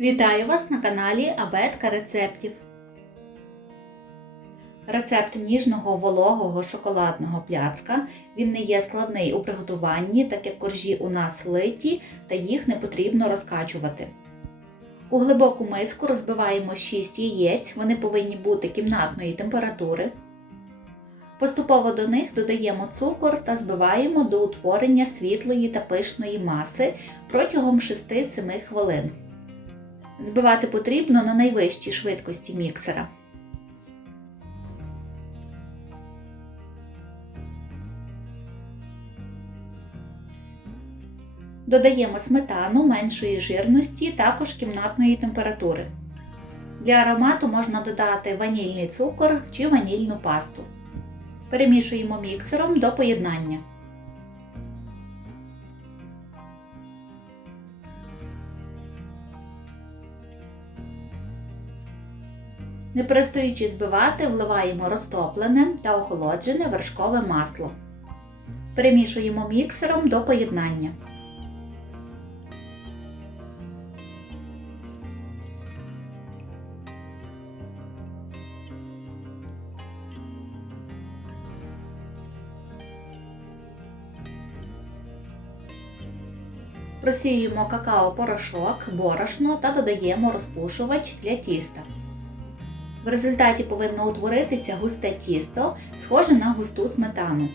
Вітаю вас на каналі Абетка рецептів. Рецепт ніжного вологого шоколадного пляцка. Він не є складний у приготуванні, так як коржі у нас литі та їх не потрібно розкачувати. У глибоку миску розбиваємо 6 яєць, вони повинні бути кімнатної температури. Поступово до них додаємо цукор та збиваємо до утворення світлої та пишної маси протягом 6-7 хвилин. Збивати потрібно на найвищій швидкості міксера. Додаємо сметану меншої жирності, також кімнатної температури. Для аромату можна додати ванільний цукор чи ванільну пасту. Перемішуємо міксером до поєднання. Не перестаючи збивати, вливаємо розтоплене та охолоджене вершкове масло. Перемішуємо міксером до поєднання. Просіюємо какао-порошок, борошно та додаємо розпушувач для тіста. В результаті повинно утворитися густе тісто, схоже на густу сметану.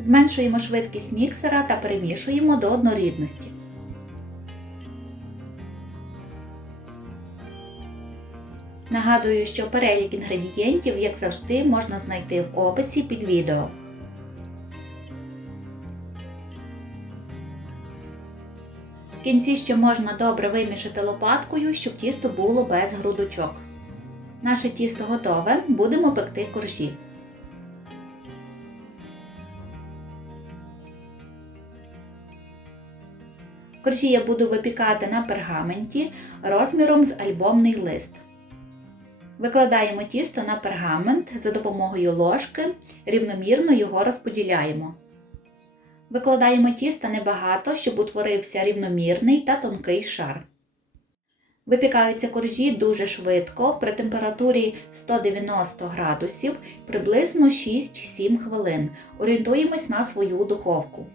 Зменшуємо швидкість міксера та перемішуємо до однорідності. Нагадую, що перелік інгредієнтів, як завжди, можна знайти в описі під відео. В кінці ще можна добре вимішати лопаткою, щоб тісто було без грудочок. Наше тісто готове, будемо пекти коржі. Коржі я буду випікати на пергаменті розміром з альбомний лист. Викладаємо тісто на пергамент за допомогою ложки, рівномірно його розподіляємо. Викладаємо тісто небагато, щоб утворився рівномірний та тонкий шар. Випікаються коржі дуже швидко при температурі 190 градусів приблизно 6-7 хвилин. Орієнтуємось на свою духовку.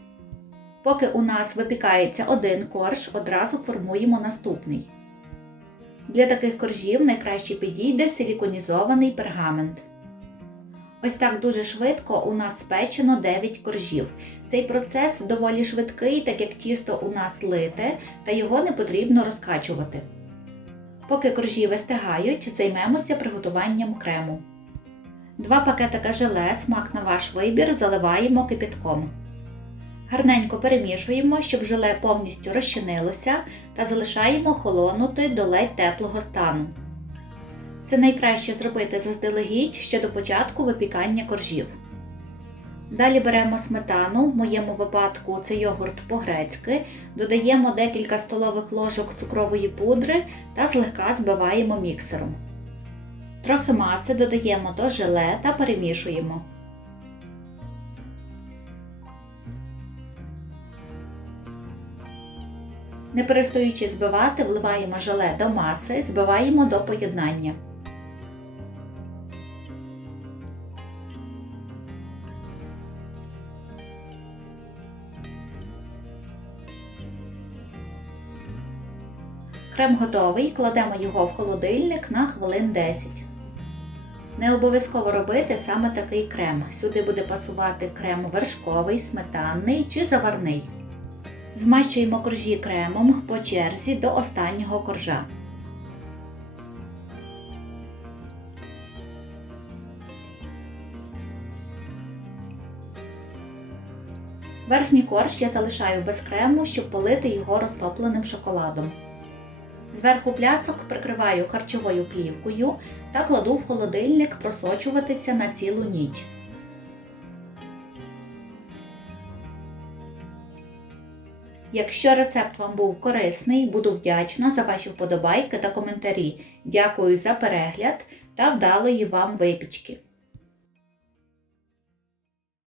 Поки у нас випікається один корж, одразу формуємо наступний. Для таких коржів найкраще підійде силіконізований пергамент. Ось так дуже швидко у нас спечено 9 коржів. Цей процес доволі швидкий, так як тісто у нас лите, та його не потрібно розкачувати. Поки коржі вистигають, займемося приготуванням крему. Два пакетика желе, смак на ваш вибір, заливаємо кипятком. Гарненько перемішуємо, щоб желе повністю розчинилося та залишаємо холонути до ледь теплого стану. Це найкраще зробити заздалегідь ще до початку випікання коржів. Далі беремо сметану, в моєму випадку це йогурт по-грецьки, додаємо декілька столових ложок цукрової пудри та злегка збиваємо міксером. Трохи маси додаємо до желе та перемішуємо. Не перестаючи збивати, вливаємо желе до маси, збиваємо до поєднання. Крем готовий, кладемо його в холодильник на хвилин 10. Не обов'язково робити саме такий крем. Сюди буде пасувати крем вершковий, сметанний чи заварний. Змащуємо коржі кремом по черзі до останнього коржа. Верхній корж я залишаю без крему, щоб полити його розтопленим шоколадом. Зверху пляцок прикриваю харчовою плівкою та кладу в холодильник просочуватися на цілу ніч. Якщо рецепт вам був корисний, буду вдячна за ваші вподобайки та коментарі. Дякую за перегляд та вдалої вам випічки!